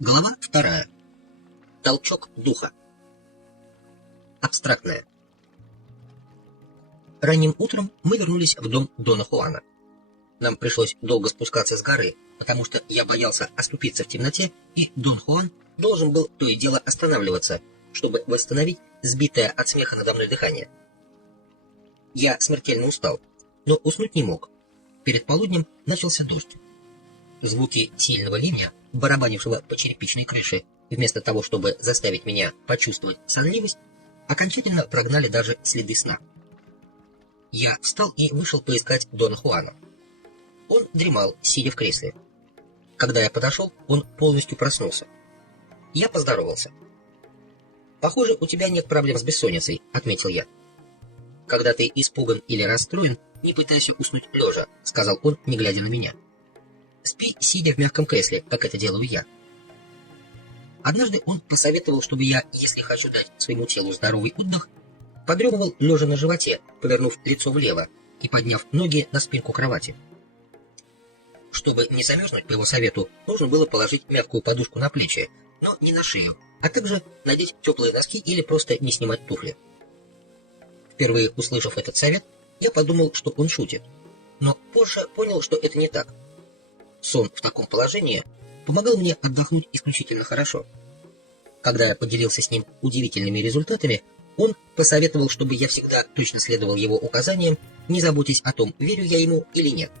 Глава 2. Толчок духа. Абстрактное. Ранним утром мы вернулись в дом Дона Хуана. Нам пришлось долго спускаться с горы, потому что я боялся оступиться в темноте, и Дон Хуан должен был то и дело останавливаться, чтобы восстановить сбитое от смеха надо мной дыхание. Я смертельно устал, но уснуть не мог. Перед полуднем начался дождь. Звуки сильного ливня, барабанившего по черепичной крыше, вместо того, чтобы заставить меня почувствовать сонливость, окончательно прогнали даже следы сна. Я встал и вышел поискать Дона Хуана. Он дремал, сидя в кресле. Когда я подошел, он полностью проснулся. Я поздоровался. «Похоже, у тебя нет проблем с бессонницей», — отметил я. «Когда ты испуган или расстроен, не пытайся уснуть лежа», — сказал он, не глядя на меня. «Спи, сидя в мягком кресле, как это делаю я». Однажды он посоветовал, чтобы я, если хочу дать своему телу здоровый отдых, подремывал лежа на животе, повернув лицо влево и подняв ноги на спинку кровати. Чтобы не замерзнуть, по его совету, нужно было положить мягкую подушку на плечи, но не на шею, а также надеть теплые носки или просто не снимать туфли. Впервые услышав этот совет, я подумал, что он шутит, но позже понял, что это не так. Сон в таком положении помогал мне отдохнуть исключительно хорошо. Когда я поделился с ним удивительными результатами, он посоветовал, чтобы я всегда точно следовал его указаниям, не заботясь о том, верю я ему или нет.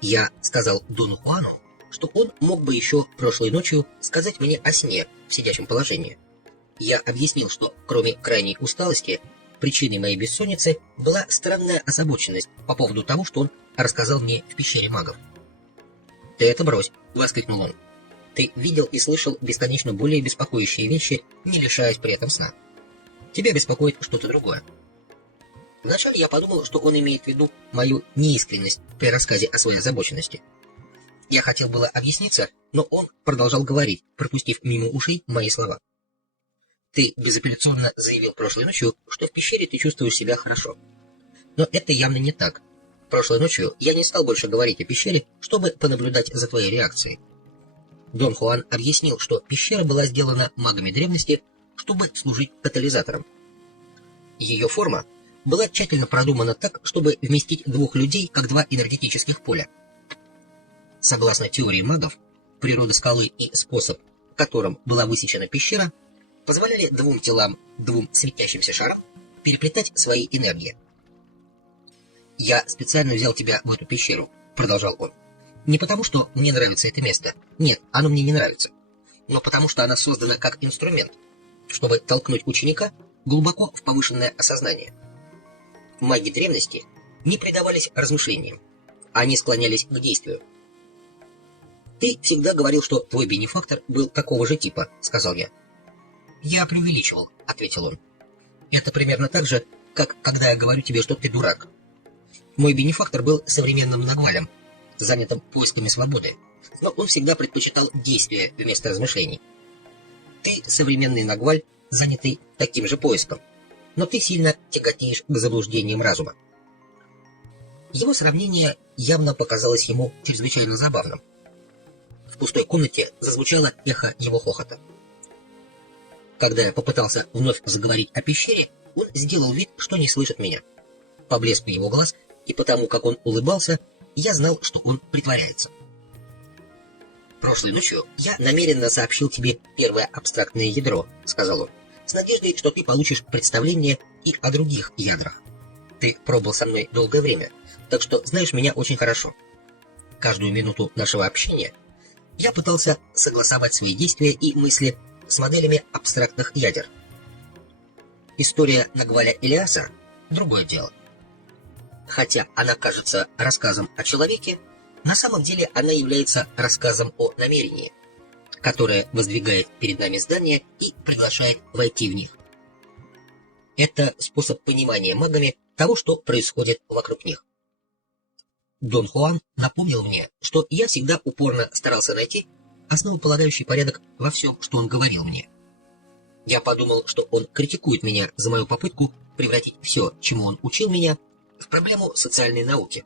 Я сказал Дону Хуану, что он мог бы еще прошлой ночью сказать мне о сне в сидячем положении. Я объяснил, что кроме крайней усталости, причиной моей бессонницы была странная озабоченность по поводу того, что он рассказал мне в пещере магов. «Ты это брось!» — воскликнул он. «Ты видел и слышал бесконечно более беспокоящие вещи, не лишаясь при этом сна. Тебя беспокоит что-то другое». Вначале я подумал, что он имеет в виду мою неискренность при рассказе о своей озабоченности. Я хотел было объясниться, но он продолжал говорить, пропустив мимо ушей мои слова. «Ты безапелляционно заявил прошлой ночью, что в пещере ты чувствуешь себя хорошо. Но это явно не так. Прошлой ночью я не стал больше говорить о пещере, чтобы понаблюдать за твоей реакцией. Дон Хуан объяснил, что пещера была сделана магами древности, чтобы служить катализатором. Ее форма была тщательно продумана так, чтобы вместить двух людей, как два энергетических поля. Согласно теории магов, природа скалы и способ, которым была высечена пещера, позволяли двум телам, двум светящимся шарам, переплетать свои энергии. «Я специально взял тебя в эту пещеру», — продолжал он. «Не потому, что мне нравится это место. Нет, оно мне не нравится. Но потому, что она создана как инструмент, чтобы толкнуть ученика глубоко в повышенное осознание. Маги древности не предавались размышлениям. Они склонялись к действию. «Ты всегда говорил, что твой бенефактор был такого же типа», — сказал я. «Я преувеличивал», — ответил он. «Это примерно так же, как когда я говорю тебе, что ты дурак. Мой бенефактор был современным нагвалем, занятым поисками свободы, но он всегда предпочитал действия вместо размышлений. Ты современный нагваль, занятый таким же поиском, но ты сильно тяготеешь к заблуждениям разума». Его сравнение явно показалось ему чрезвычайно забавным. В пустой комнате зазвучало эхо его хохота. Когда я попытался вновь заговорить о пещере, он сделал вид, что не слышит меня. По блеску его глаз и потому, как он улыбался, я знал, что он притворяется. «Прошлой ночью я намеренно сообщил тебе первое абстрактное ядро», — сказал он, «с надеждой, что ты получишь представление и о других ядрах. Ты пробыл со мной долгое время, так что знаешь меня очень хорошо. Каждую минуту нашего общения я пытался согласовать свои действия и мысли с моделями абстрактных ядер. История Нагваля Элиаса — другое дело. Хотя она кажется рассказом о человеке, на самом деле она является рассказом о намерении, которое воздвигает перед нами здания и приглашает войти в них. Это способ понимания магами того, что происходит вокруг них. Дон Хуан напомнил мне, что я всегда упорно старался найти основополагающий порядок во всем, что он говорил мне. Я подумал, что он критикует меня за мою попытку превратить все, чему он учил меня, в проблему социальной науки.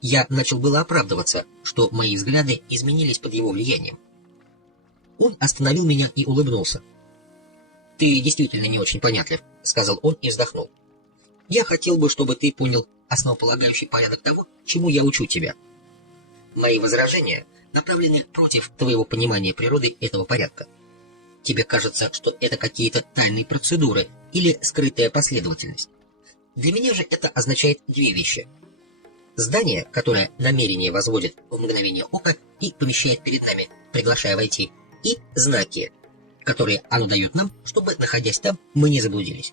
Я начал было оправдываться, что мои взгляды изменились под его влиянием. Он остановил меня и улыбнулся. «Ты действительно не очень понятлив», — сказал он и вздохнул. «Я хотел бы, чтобы ты понял основополагающий порядок того, чему я учу тебя. Мои возражения направлены против твоего понимания природы этого порядка. Тебе кажется, что это какие-то тайные процедуры или скрытая последовательность. Для меня же это означает две вещи. Здание, которое намерение возводит в мгновение ока и помещает перед нами, приглашая войти, и знаки, которые оно дает нам, чтобы, находясь там, мы не заблудились.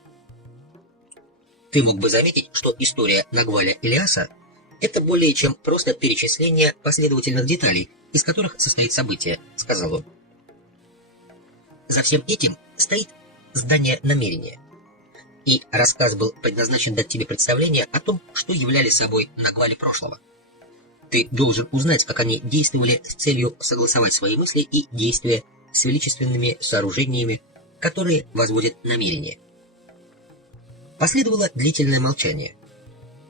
Ты мог бы заметить, что история Нагваля Илиаса — это более чем просто перечисление последовательных деталей, из которых состоит событие, — сказал он. За всем этим стоит здание намерения. И рассказ был предназначен дать тебе представление о том, что являли собой Нагвали прошлого. Ты должен узнать, как они действовали с целью согласовать свои мысли и действия с величественными сооружениями, которые возводят намерение. Последовало длительное молчание.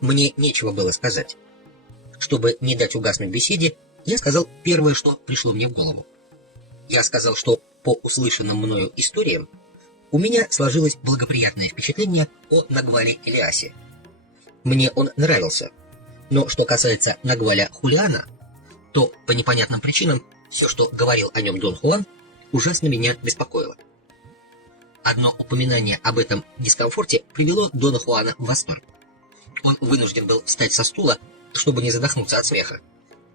Мне нечего было сказать. Чтобы не дать угаснуть беседе, я сказал первое, что пришло мне в голову. Я сказал, что по услышанным мною историям у меня сложилось благоприятное впечатление о Нагвале Илиасе. Мне он нравился, но что касается Нагваля Хулиана, то по непонятным причинам все, что говорил о нем Дон Хуан, ужасно меня беспокоило. Одно упоминание об этом дискомфорте привело Дона Хуана в восторг. Он вынужден был встать со стула, чтобы не задохнуться от смеха.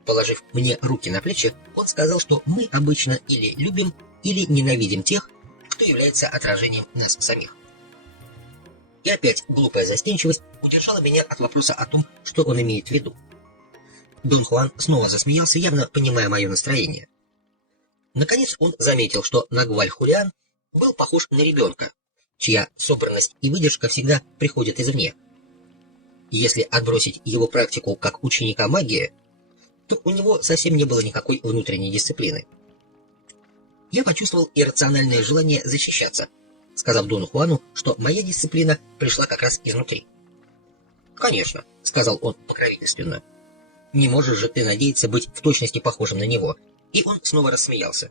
Положив мне руки на плечи, он сказал, что мы обычно или любим, или ненавидим тех, кто является отражением нас самих. И опять глупая застенчивость удержала меня от вопроса о том, что он имеет в виду. Дон Хуан снова засмеялся, явно понимая мое настроение. Наконец он заметил, что Нагваль Хулиан был похож на ребенка, чья собранность и выдержка всегда приходят извне. Если отбросить его практику как ученика магии, то у него совсем не было никакой внутренней дисциплины. Я почувствовал иррациональное желание защищаться, сказав Дону Хуану, что моя дисциплина пришла как раз изнутри. «Конечно», — сказал он покровительственно, — «не можешь же ты надеяться быть в точности похожим на него». И он снова рассмеялся.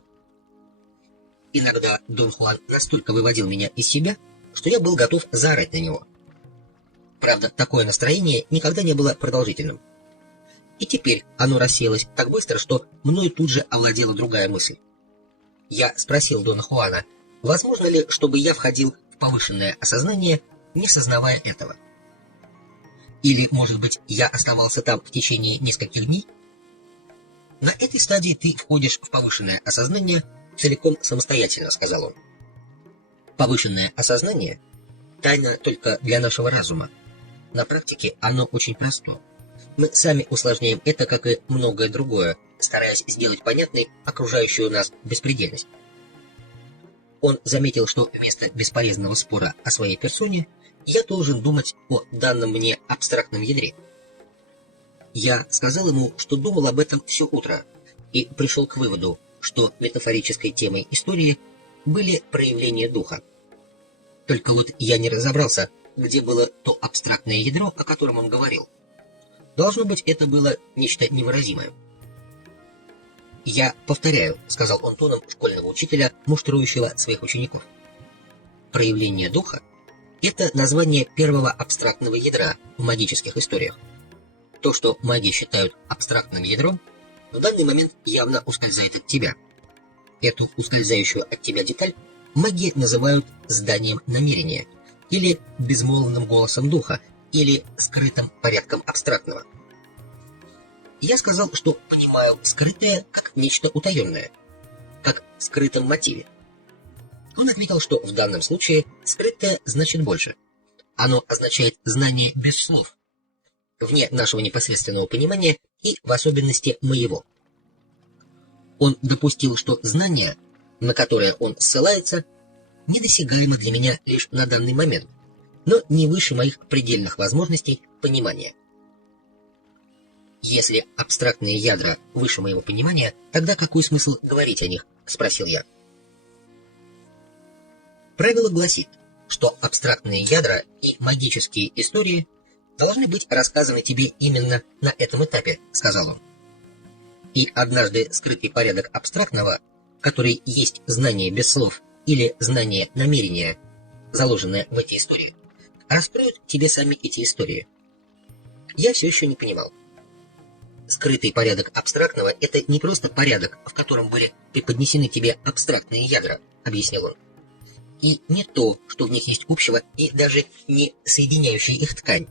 Иногда Дон Хуан настолько выводил меня из себя, что я был готов заорать на него. Правда, такое настроение никогда не было продолжительным. И теперь оно рассеялось так быстро, что мною тут же овладела другая мысль. Я спросил Дона Хуана, возможно ли, чтобы я входил в повышенное осознание, не сознавая этого. Или, может быть, я оставался там в течение нескольких дней? На этой стадии ты входишь в повышенное осознание целиком самостоятельно, сказал он. Повышенное осознание — тайна только для нашего разума. На практике оно очень просто. Мы сами усложняем это, как и многое другое, стараясь сделать понятной окружающую нас беспредельность. Он заметил, что вместо бесполезного спора о своей персоне я должен думать о данном мне абстрактном ядре. Я сказал ему, что думал об этом все утро, и пришел к выводу, что метафорической темой истории были проявления духа. Только вот я не разобрался, где было то абстрактное ядро, о котором он говорил. Должно быть, это было нечто невыразимое. «Я повторяю», — сказал он тоном школьного учителя, муштрующего своих учеников. «Проявление духа — это название первого абстрактного ядра в магических историях. То, что маги считают абстрактным ядром, в данный момент явно ускользает от тебя. Эту ускользающую от тебя деталь маги называют зданием намерения, или безмолвным голосом духа, или скрытым порядком абстрактного. Я сказал, что понимаю скрытое как нечто утаенное, как в скрытом мотиве. Он отметил, что в данном случае скрытое значит больше. Оно означает знание без слов, вне нашего непосредственного понимания и в особенности моего. Он допустил, что знание, на которое он ссылается, недосягаемо для меня лишь на данный момент, но не выше моих предельных возможностей понимания. «Если абстрактные ядра выше моего понимания, тогда какой смысл говорить о них?» — спросил я. Правило гласит, что абстрактные ядра и магические истории должны быть рассказаны тебе именно на этом этапе, — сказал он. И однажды скрытый порядок абстрактного, которой есть знание без слов или знание намерения, заложенное в эти истории, раскроют тебе сами эти истории. Я все еще не понимал. Скрытый порядок абстрактного — это не просто порядок, в котором были преподнесены тебе абстрактные ядра, объяснил он. И не то, что в них есть общего, и даже не соединяющая их ткань.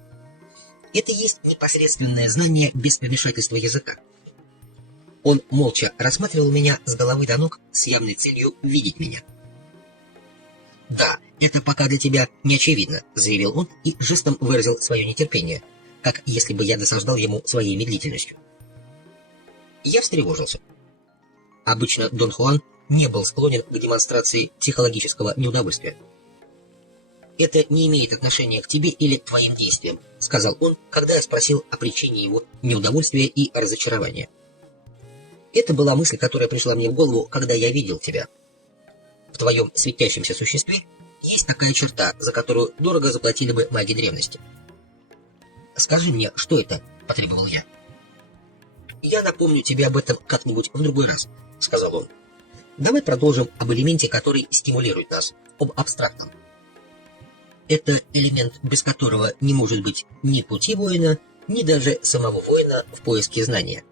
Это есть непосредственное знание без вмешательства языка. Он молча рассматривал меня с головы до ног с явной целью видеть меня. «Да, это пока для тебя не очевидно», — заявил он и жестом выразил свое нетерпение, как если бы я досаждал ему своей медлительностью. Я встревожился. Обычно Дон Хуан не был склонен к демонстрации психологического неудовольствия. «Это не имеет отношения к тебе или твоим действиям», — сказал он, когда я спросил о причине его неудовольствия и разочарования. «Это была мысль, которая пришла мне в голову, когда я видел тебя. В твоем светящемся существе есть такая черта, за которую дорого заплатили бы маги древности». «Скажи мне, что это?» — потребовал я. «Я напомню тебе об этом как-нибудь в другой раз», — сказал он. «Давай продолжим об элементе, который стимулирует нас, об абстрактном. Это элемент, без которого не может быть ни пути воина, ни даже самого воина в поиске знания».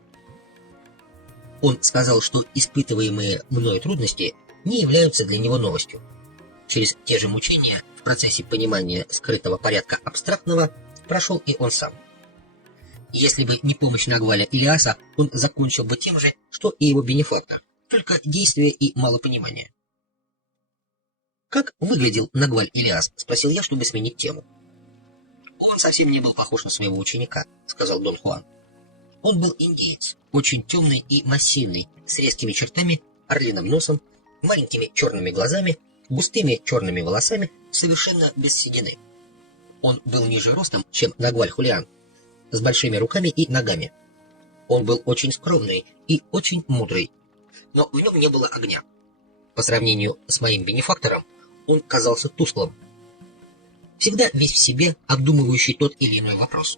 Он сказал, что испытываемые мною трудности не являются для него новостью. Через те же мучения в процессе понимания скрытого порядка абстрактного прошел и он сам. Если бы не помощь Нагваля Илиаса, он закончил бы тем же, что и его бенефактор, только действие и мало понимания. «Как выглядел Нагваль Илиас?» — спросил я, чтобы сменить тему. «Он совсем не был похож на своего ученика», — сказал Дон Хуан. «Он был индеец, очень темный и массивный, с резкими чертами, орлиным носом, маленькими черными глазами, густыми черными волосами, совершенно без седины. Он был ниже ростом, чем Нагваль Хулиан, с большими руками и ногами. Он был очень скромный и очень мудрый, но в нем не было огня. По сравнению с моим бенефактором, он казался тусклым, всегда весь в себе обдумывающий тот или иной вопрос.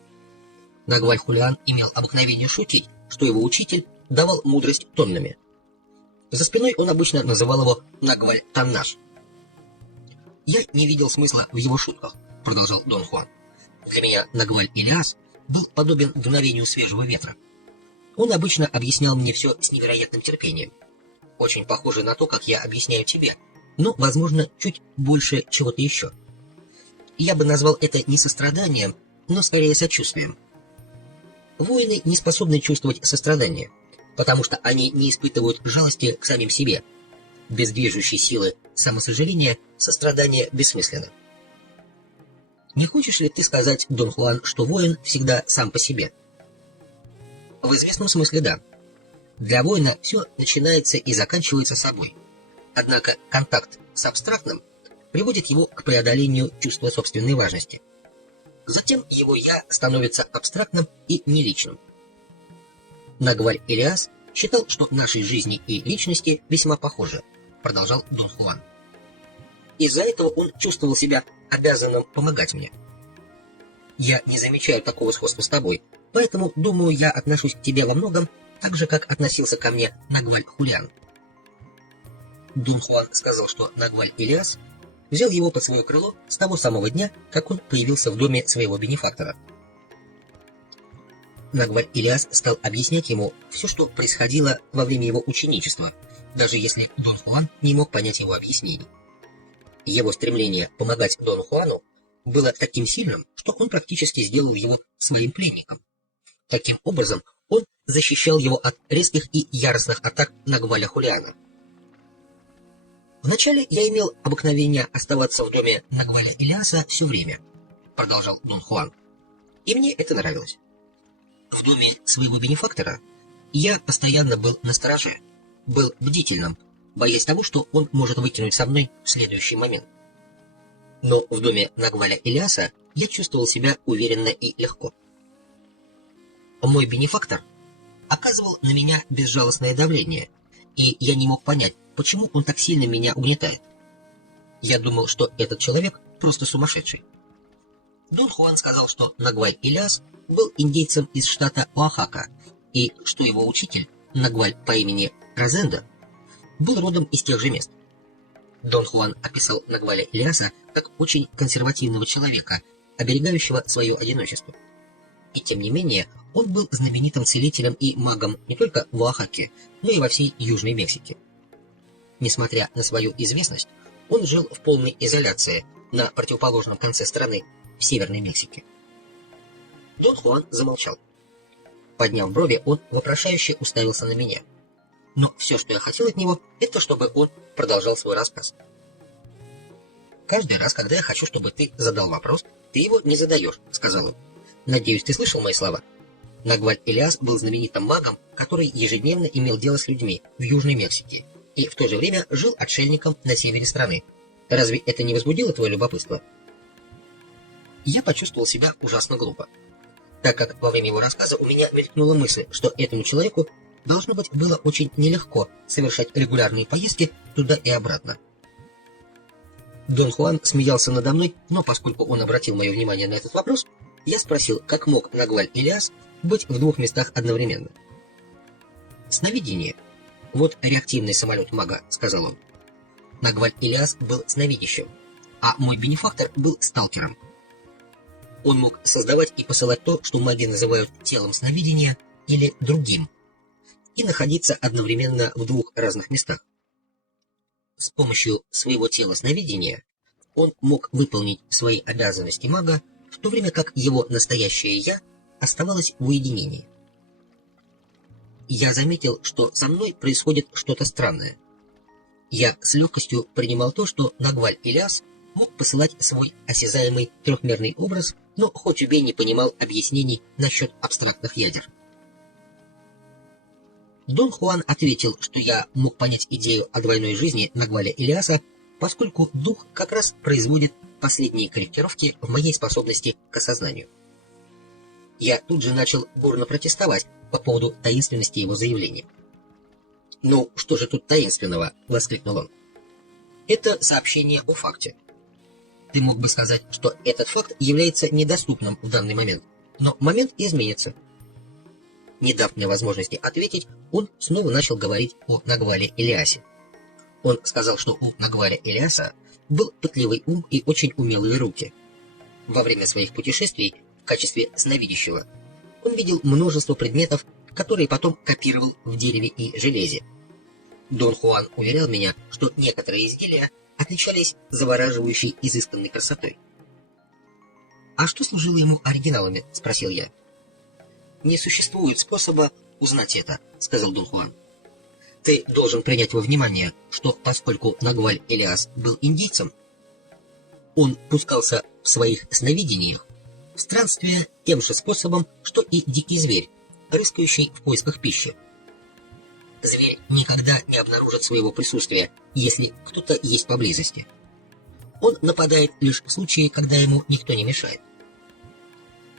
Нагваль Хулиан имел обыкновение шутить, что его учитель давал мудрость тоннами. За спиной он обычно называл его Нагваль Таннаш. «Я не видел смысла в его шутках», — продолжал Дон Хуан. «Для меня Нагваль Илиас был подобен дуновению свежего ветра. Он обычно объяснял мне все с невероятным терпением. Очень похоже на то, как я объясняю тебе, но, возможно, чуть больше чего-то еще. Я бы назвал это не состраданием, но скорее сочувствием. Воины не способны чувствовать сострадание, потому что они не испытывают жалости к самим себе. Без движущей силы самосожаления сострадание бессмысленно. Не хочешь ли ты сказать, Дон Хуан, что воин всегда сам по себе?» В известном смысле да. Для воина все начинается и заканчивается собой. Однако контакт с абстрактным приводит его к преодолению чувства собственной важности. Затем его «я» становится абстрактным и неличным. Нагваль Илиас считал, что нашей жизни и личности весьма похожи, продолжал Дон Хуан. Из-за этого он чувствовал себя обязанным помогать мне. Я не замечаю такого сходства с тобой, поэтому, думаю, я отношусь к тебе во многом так же, как относился ко мне Нагваль Хулиан. Дон Хуан сказал, что Нагваль Илиас взял его под свое крыло с того самого дня, как он появился в доме своего бенефактора. Нагваль Илиас стал объяснять ему все, что происходило во время его ученичества, даже если Дон Хуан не мог понять его объяснений. Его стремление помогать Дону Хуану было таким сильным, что он практически сделал его своим пленником. Таким образом, он защищал его от резких и яростных атак Нагваля Хулиана. «Вначале я имел обыкновение оставаться в доме Нагваля Илиаса все время», — продолжал Дон Хуан, — «и мне это нравилось. В доме своего бенефактора я постоянно был настороже, был бдительным, боясь того, что он может выкинуть со мной в следующий момент. Но в доме Нагваля Илиаса я чувствовал себя уверенно и легко. Мой бенефактор оказывал на меня безжалостное давление, и я не мог понять, почему он так сильно меня угнетает. Я думал, что этот человек просто сумасшедший. Дон Хуан сказал, что Нагваль Илиас был индейцем из штата Оахака, и что его учитель, Нагваль по имени Розендо, был родом из тех же мест. Дон Хуан описал Нагваля Ильяса как очень консервативного человека, оберегающего свое одиночество. И тем не менее, он был знаменитым целителем и магом не только в Оахаке, но и во всей Южной Мексике. Несмотря на свою известность, он жил в полной изоляции на противоположном конце страны, в Северной Мексике. Дон Хуан замолчал. Подняв брови, он вопрошающе уставился на меня. Но все, что я хотел от него, это чтобы он продолжал свой рассказ. «Каждый раз, когда я хочу, чтобы ты задал вопрос, ты его не задаешь», — сказал он. «Надеюсь, ты слышал мои слова?» Нагваль Ильяс был знаменитым магом, который ежедневно имел дело с людьми в Южной Мексике и в то же время жил отшельником на севере страны. Разве это не возбудило твое любопытство? Я почувствовал себя ужасно глупо, так как во время его рассказа у меня мелькнула мысль, что этому человеку, должно быть, было очень нелегко совершать регулярные поездки туда и обратно. Дон Хуан смеялся надо мной, но поскольку он обратил мое внимание на этот вопрос, я спросил, как мог Нагваль Ильяс быть в двух местах одновременно. «Сновидение. Вот реактивный самолет мага», — сказал он. Нагваль Ильяс был сновидящим, а мой бенефактор был сталкером. Он мог создавать и посылать то, что маги называют телом сновидения или другим, и находиться одновременно в двух разных местах. С помощью своего тела сновидения он мог выполнить свои обязанности мага, в то время как его настоящее «я» оставалось в уединении. Я заметил, что со мной происходит что-то странное. Я с легкостью принимал то, что Нагваль Ильяс мог посылать свой осязаемый трехмерный образ, но хоть убей не понимал объяснений насчет абстрактных ядер. Дон Хуан ответил, что я мог понять идею о двойной жизни Нагваля Ильяса, поскольку дух как раз производит последние корректировки в моей способности к осознанию. Я тут же начал бурно протестовать по поводу таинственности его заявления. «Ну, что же тут таинственного?» — воскликнул он. «Это сообщение о факте. Ты мог бы сказать, что этот факт является недоступным в данный момент, но момент изменится». Не дав мне возможности ответить, он снова начал говорить о Нагвале Ильясе. Он сказал, что у Нагваля Ильяса был пытливый ум и очень умелые руки. Во время своих путешествий в качестве сновидящего он видел множество предметов, которые потом копировал в дереве и железе. Дон Хуан уверял меня, что некоторые изделия отличались завораживающей изысканной красотой. «А что служило ему оригиналами?» — спросил я. «Не существует способа узнать это», — сказал Дон Хуан. «Ты должен принять во внимание, что поскольку Нагваль Ильяс был индийцем, он пускался в своих сновидениях в странствие тем же способом, что и дикий зверь, рыскающий в поисках пищи. Зверь никогда не обнаружит своего присутствия, если кто-то есть поблизости. Он нападает лишь в случае, когда ему никто не мешает.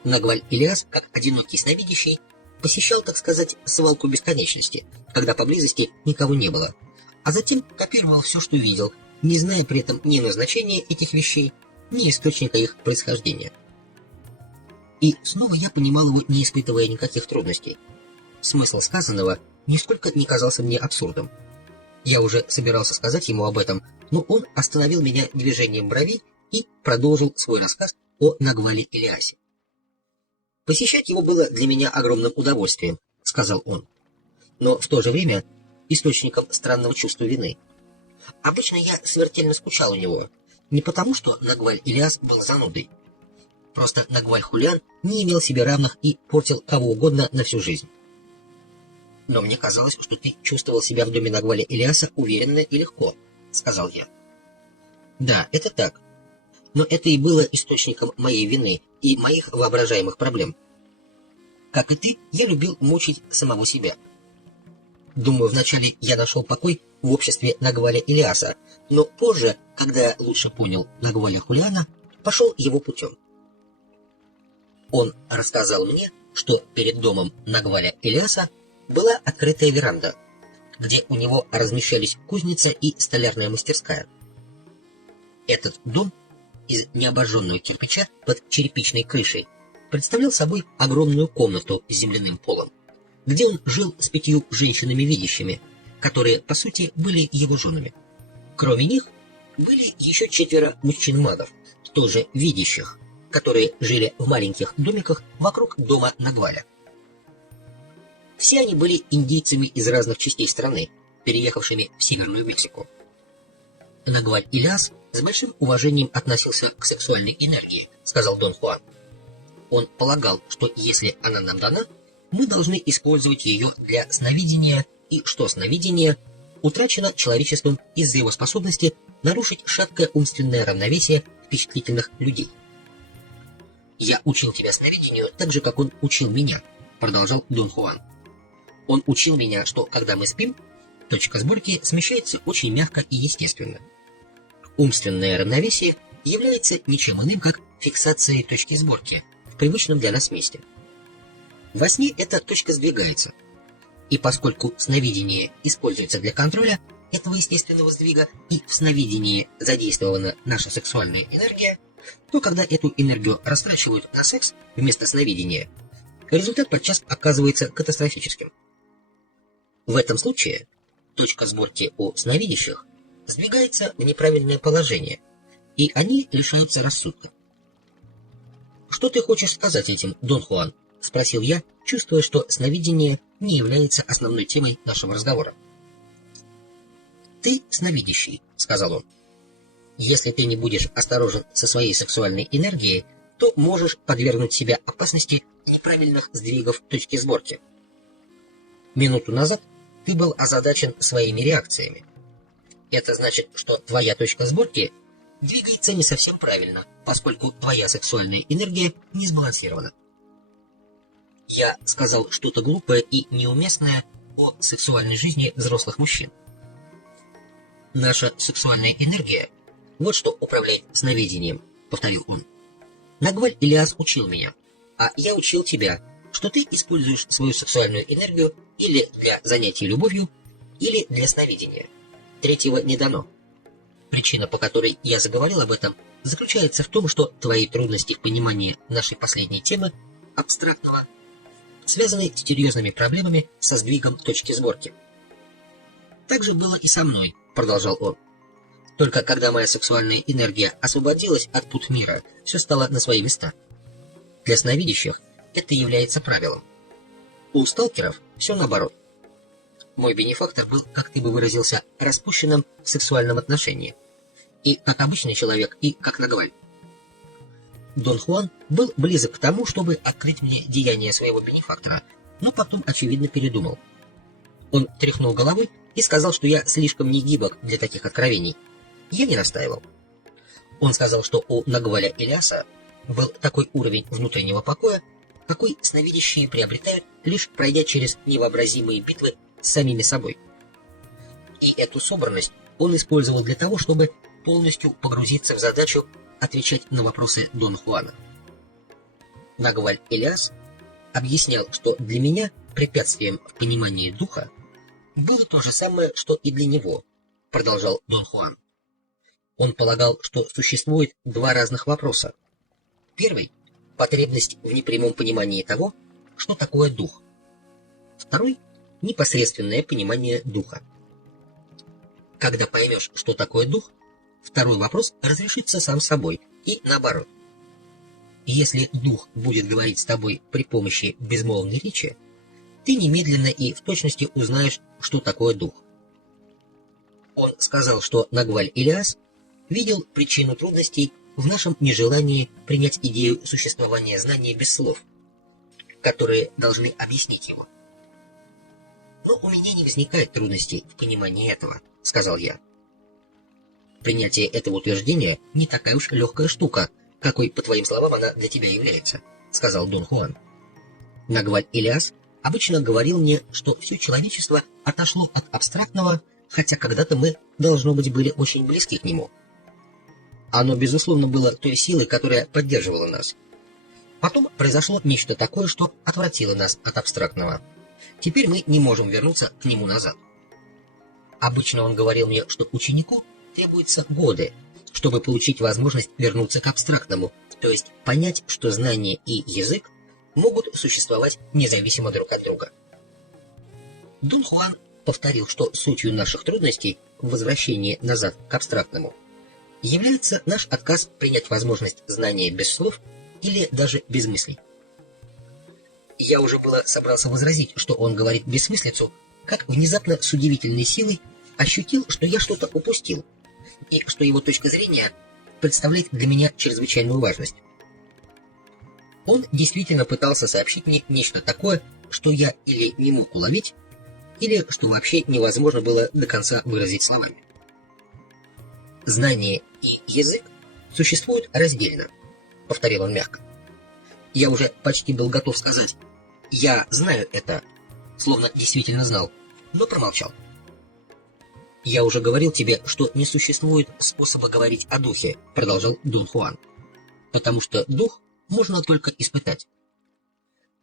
Нагваль Ильяс, как одинокий сновидящий, посещал, так сказать, свалку бесконечности, когда поблизости никого не было, а затем копировал все, что видел, не зная при этом ни назначения этих вещей, ни источника их происхождения. И снова я понимал его, не испытывая никаких трудностей. Смысл сказанного нисколько не казался мне абсурдом. Я уже собирался сказать ему об этом, но он остановил меня движением бровей и продолжил свой рассказ о Нагвале Ильясе. «Посещать его было для меня огромным удовольствием», — сказал он, но в то же время источником странного чувства вины. Обычно я смертельно скучал у него, не потому что Нагваль Ильяс был занудой. Просто Нагваль Хулиан не имел себе равных и портил кого угодно на всю жизнь. «Но мне казалось, что ты чувствовал себя в доме Нагваля Ильяса уверенно и легко», — сказал я. «Да, это так. Но это и было источником моей вины и моих воображаемых проблем. Как и ты, я любил мучить самого себя. Думаю, вначале я нашел покой в обществе Нагваля Ильяса, но позже, когда я лучше понял Нагваля Хулиана, пошел его путем. Он рассказал мне, что перед домом Нагваля Ильяса была открытая веранда, где у него размещались кузница и столярная мастерская. Этот дом из необожженного кирпича под черепичной крышей представлял собой огромную комнату с земляным полом, где он жил с 5 женщинами видящими, которые, по сути, были его женами. Кроме них, были еще 4 мужчин-магов, тоже видящих, которые жили в маленьких домиках вокруг дома Нагваля. Все они были индейцами из разных частей страны, переехавшими в Северную Мексику. Нагваль Илиас с большим уважением относился к сексуальной энергии, сказал Дон Хуан. Он полагал, что если она нам дана, мы должны использовать ее для сновидения, и что сновидение утрачено человечеством из-за его способности нарушить шаткое умственное равновесие впечатлительных людей. «Я учил тебя сновидению так же, как он учил меня», — продолжал Дон Хуан. «Он учил меня, что когда мы спим, точка сборки смещается очень мягко и естественно. Умственное равновесие является ничем иным, как фиксацией точки сборки в привычном для нас месте. Во сне эта точка сдвигается, и поскольку сновидение используется для контроля этого естественного сдвига, и в сновидении задействована наша сексуальная энергия, то когда эту энергию растрачивают на секс вместо сновидения, результат подчас оказывается катастрофическим. В этом случае точка сборки у сновидящих сдвигается в неправильное положение, и они лишаются рассудка. «Что ты хочешь сказать этим, Дон Хуан?» — спросил я, чувствуя, что сновидение не является основной темой нашего разговора. «Ты сновидящий», — сказал он. «Если ты не будешь осторожен со своей сексуальной энергией, то можешь подвергнуть себя опасности неправильных сдвигов точки сборки. Минуту назад ты был озадачен своими реакциями. Это значит, что твоя точка сборки двигается не совсем правильно, поскольку твоя сексуальная энергия не сбалансирована. Я сказал что-то глупое и неуместное о сексуальной жизни взрослых мужчин. Наша сексуальная энергия — вот что управляет сновидением, повторил он. Нагваль Илиас учил меня, а я учил тебя, что ты используешь свою сексуальную энергию или для занятий любовью, или для сновидения. Третьего не дано. Причина, по которой я заговорил об этом, заключается в том, что твои трудности в понимании нашей последней темы, абстрактного, связаны с серьезными проблемами со сдвигом точки сборки. Так же было и со мной, продолжал он. Только когда моя сексуальная энергия освободилась от пут мира, все стало на свои места. Для сновидящих это является правилом. У сталкеров все наоборот. Мой бенефактор был, как ты бы выразился, распущенным в сексуальном отношении. И как обычный человек, и как Нагваль. Дон Хуан был близок к тому, чтобы открыть мне деяния своего бенефактора, но потом, очевидно, передумал. Он тряхнул головой и сказал, что я слишком негибок для таких откровений. Я не настаивал. Он сказал, что у Нагваля Илиаса был такой уровень внутреннего покоя, какой сновидящие приобретают, лишь пройдя через невообразимые битвы с самими собой. И эту собранность он использовал для того, чтобы полностью погрузиться в задачу отвечать на вопросы Дона Хуана. Нагваль Илиас объяснял, что для меня препятствием в понимании духа было то же самое, что и для него, продолжал Дон Хуан. Он полагал, что существует два разных вопроса. Первый — потребность в непрямом понимании того, что такое дух. Второй — непосредственное понимание духа. Когда поймешь, что такое дух, второй вопрос разрешится сам собой, и наоборот. Если дух будет говорить с тобой при помощи безмолвной речи, ты немедленно и в точности узнаешь, что такое дух. Он сказал, что Нагваль Илиас видел причину трудностей в нашем нежелании принять идею существования знания без слов, которые должны объяснить его. «Но у меня не возникает трудностей в понимании этого», — сказал я. «Принятие этого утверждения не такая уж легкая штука, какой, по твоим словам, она для тебя является», — сказал Дон Хуан. Нагваль Илиас обычно говорил мне, что все человечество отошло от абстрактного, хотя когда-то мы, должно быть, были очень близки к нему. Оно, безусловно, было той силой, которая поддерживала нас. Потом произошло нечто такое, что отвратило нас от абстрактного. Теперь мы не можем вернуться к нему назад. Обычно он говорил мне, что ученику требуются годы, чтобы получить возможность вернуться к абстрактному, то есть понять, что знание и язык могут существовать независимо друг от друга. Дон Хуан повторил, что сутью наших трудностей в возвращении назад к абстрактному является наш отказ принять возможность знания без слов или даже без мыслей. Я уже было собрался возразить, что он говорит бессмыслицу, как внезапно с удивительной силой ощутил, что я что-то упустил, и что его точка зрения представляет для меня чрезвычайную важность. Он действительно пытался сообщить мне нечто такое, что я или не мог уловить, или что вообще невозможно было до конца выразить словами. «Знание и язык существуют раздельно», — повторил он мягко. Я уже почти был готов сказать «я знаю это», словно действительно знал, но промолчал. «Я уже говорил тебе, что не существует способа говорить о духе», — продолжал Дон Хуан, «потому что дух можно только испытать.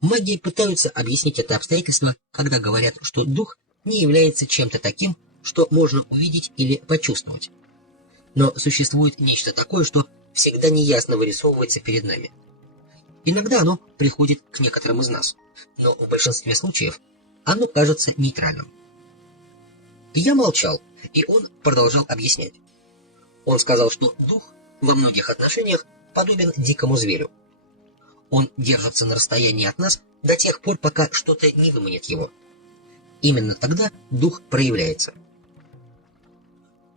Маги пытаются объяснить это обстоятельство, когда говорят, что дух не является чем-то таким, что можно увидеть или почувствовать. Но существует нечто такое, что всегда неясно вырисовывается перед нами. Иногда оно приходит к некоторым из нас, но в большинстве случаев оно кажется нейтральным». Я молчал, и он продолжал объяснять. Он сказал, что дух во многих отношениях подобен дикому зверю. Он держится на расстоянии от нас до тех пор, пока что-то не выманит его. Именно тогда дух проявляется.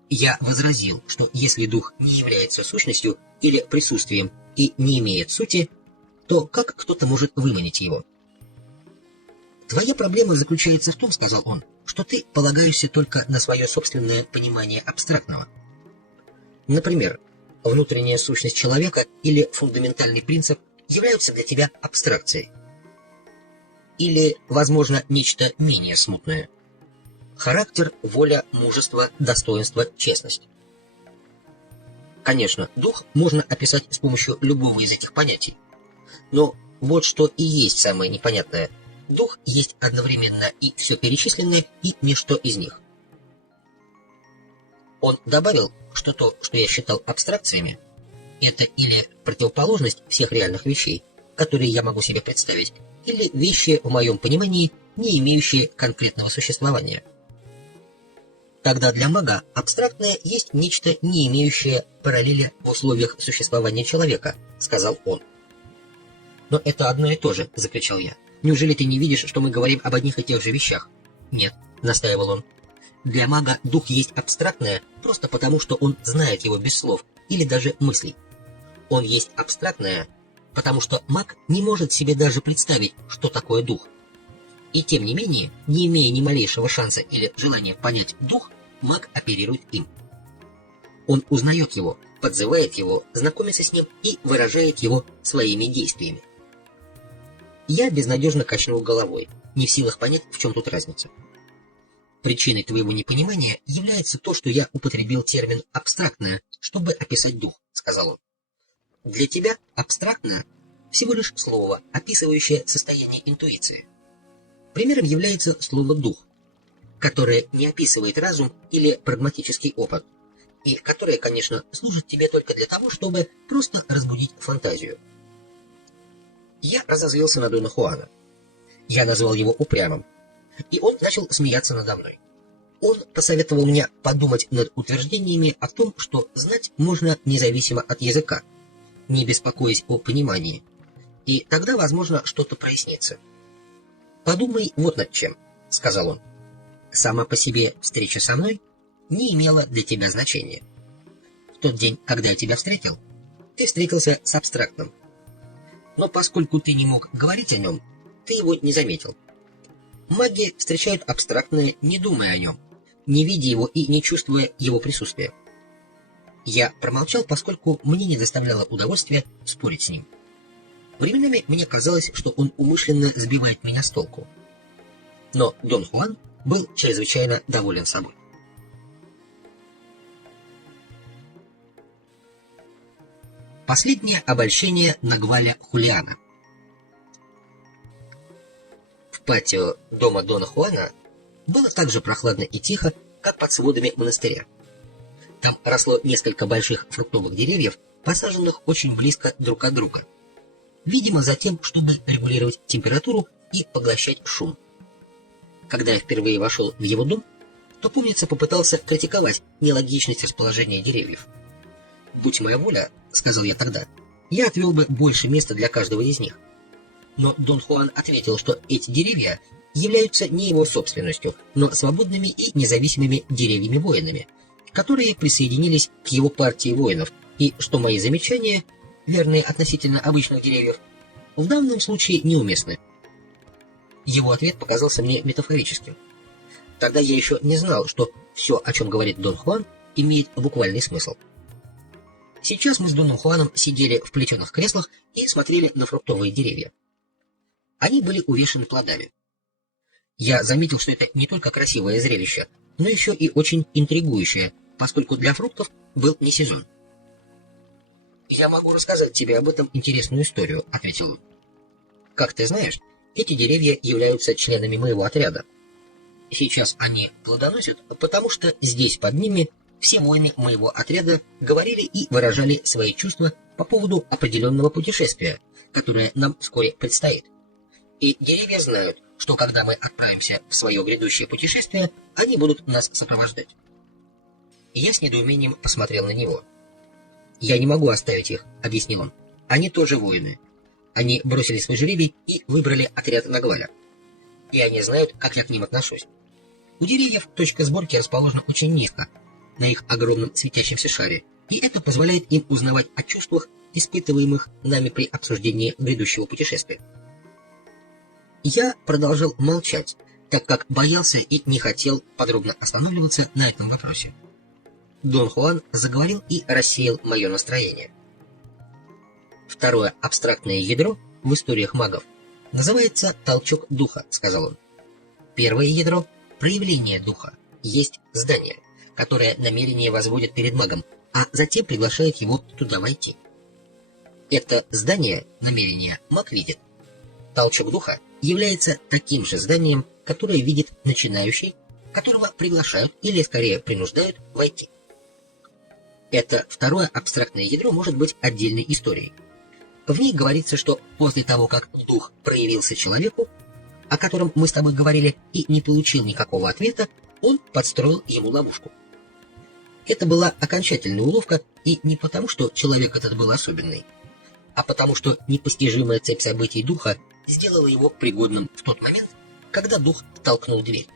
Я возразил, что если дух не является сущностью или присутствием и не имеет сути, то как кто-то может выманить его? «Твоя проблема заключается в том, — сказал он, — что ты полагаешься только на свое собственное понимание абстрактного. Например, внутренняя сущность человека или фундаментальный принцип являются для тебя абстракцией. Или, возможно, нечто менее смутное. Характер, воля, мужество, достоинство, честность. Конечно, дух можно описать с помощью любого из этих понятий. Но вот что и есть самое непонятное. Дух есть одновременно и все перечисленное, и ничто из них. Он добавил, что то, что я считал абстракциями, это или противоположность всех реальных вещей, которые я могу себе представить, или вещи, в моем понимании, не имеющие конкретного существования. Тогда для мага абстрактное есть нечто, не имеющее параллели в условиях существования человека, сказал он. «Но это одно и то же», — закричал я. «Неужели ты не видишь, что мы говорим об одних и тех же вещах?» «Нет», — настаивал он. «Для мага дух есть абстрактное просто потому, что он знает его без слов или даже мыслей. Он есть абстрактное, потому что маг не может себе даже представить, что такое дух. И тем не менее, не имея ни малейшего шанса или желания понять дух, маг оперирует им. Он узнает его, подзывает его, знакомится с ним и выражает его своими действиями». Я безнадежно качнул головой, не в силах понять, в чем тут разница. «Причиной твоего непонимания является то, что я употребил термин «абстрактное», чтобы описать дух», — сказал он. «Для тебя абстрактное всего лишь слово, описывающее состояние интуиции. Примером является слово «дух», которое не описывает разум или прагматический опыт, и которое, конечно, служит тебе только для того, чтобы просто разбудить фантазию». Я разозлился на Дона Хуана. Я назвал его упрямым, и он начал смеяться надо мной. Он посоветовал мне подумать над утверждениями о том, что знать можно независимо от языка, не беспокоясь о понимании, и тогда, возможно, что-то прояснится. «Подумай вот над чем», — сказал он. «Сама по себе встреча со мной не имела для тебя значения. В тот день, когда я тебя встретил, ты встретился с абстрактным. Но поскольку ты не мог говорить о нем, ты его не заметил. Маги встречают абстрактное, не думая о нем, не видя его и не чувствуя его присутствия». Я промолчал, поскольку мне не доставляло удовольствия спорить с ним. Временами мне казалось, что он умышленно сбивает меня с толку. Но Дон Хуан был чрезвычайно доволен собой. Последнее обольщение Нагваля Хулиана. В патио дома Дона Хуана было так же прохладно и тихо, как под сводами монастыря. Там росло несколько больших фруктовых деревьев, посаженных очень близко друг от друга. Видимо, за тем, чтобы регулировать температуру и поглощать шум. Когда я впервые вошел в его дом, то, помнится, попытался критиковать нелогичность расположения деревьев. «Будь моя воля, — сказал я тогда, — я отвел бы больше места для каждого из них». Но Дон Хуан ответил, что эти деревья являются не его собственностью, но свободными и независимыми деревьями-воинами, которые присоединились к его партии воинов, и что мои замечания, верные относительно обычных деревьев, в данном случае неуместны. Его ответ показался мне метафорическим. Тогда я еще не знал, что все, о чем говорит Дон Хуан, имеет буквальный смысл. Сейчас мы с Доном Хуаном сидели в плетеных креслах и смотрели на фруктовые деревья. Они были увешаны плодами. Я заметил, что это не только красивое зрелище, но еще и очень интригующее, поскольку для фруктов был не сезон. «Я могу рассказать тебе об этом интересную историю», — ответил он. «Как ты знаешь, эти деревья являются членами моего отряда. Сейчас они плодоносят, потому что здесь под ними все воины моего отряда говорили и выражали свои чувства по поводу определенного путешествия, которое нам вскоре предстоит. И деревья знают, что когда мы отправимся в свое грядущее путешествие, они будут нас сопровождать». Я с недоумением посмотрел на него. «Я не могу оставить их», — объяснил он. «Они тоже воины. Они бросили свой жребий и выбрали отряд Нагваля. И они знают, как я к ним отношусь. У деревьев точка сборки расположена очень низко, на их огромном светящемся шаре, и это позволяет им узнавать о чувствах, испытываемых нами при обсуждении грядущего путешествия». Я продолжал молчать, так как боялся и не хотел подробно останавливаться на этом вопросе. Дон Хуан заговорил и рассеял мое настроение. «Второе абстрактное ядро в историях магов называется толчок духа», — сказал он. «Первое ядро — проявление духа, есть здание, которое намерение возводит перед магом, а затем приглашает его туда войти. Это здание намерения маг видит. Толчок духа является таким же зданием, которое видит начинающий, которого приглашают или скорее принуждают войти. Это второе абстрактное ядро может быть отдельной историей. В ней говорится, что после того, как дух проявился человеку, о котором мы с тобой говорили, и не получил никакого ответа, он подстроил ему ловушку. Это была окончательная уловка, и не потому, что человек этот был особенный, а потому, что непостижимая цепь событий духа сделала его пригодным в тот момент, когда дух толкнул дверь.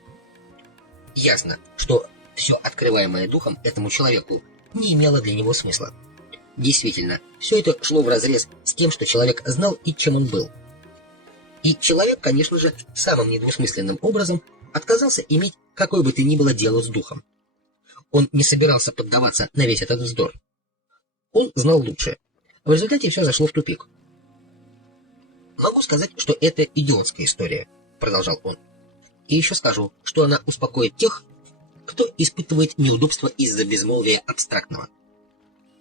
Ясно, что все открываемое духом этому человеку не имело для него смысла. Действительно, все это шло вразрез с тем, что человек знал и чем он был. И человек, конечно же, самым недвусмысленным образом отказался иметь какое бы то ни было дело с духом. Он не собирался поддаваться на весь этот вздор. Он знал лучше. В результате все зашло в тупик. «Могу сказать, что это идиотская история», — продолжал он. «И еще скажу, что она успокоит тех, кто испытывает неудобства из-за безмолвия абстрактного».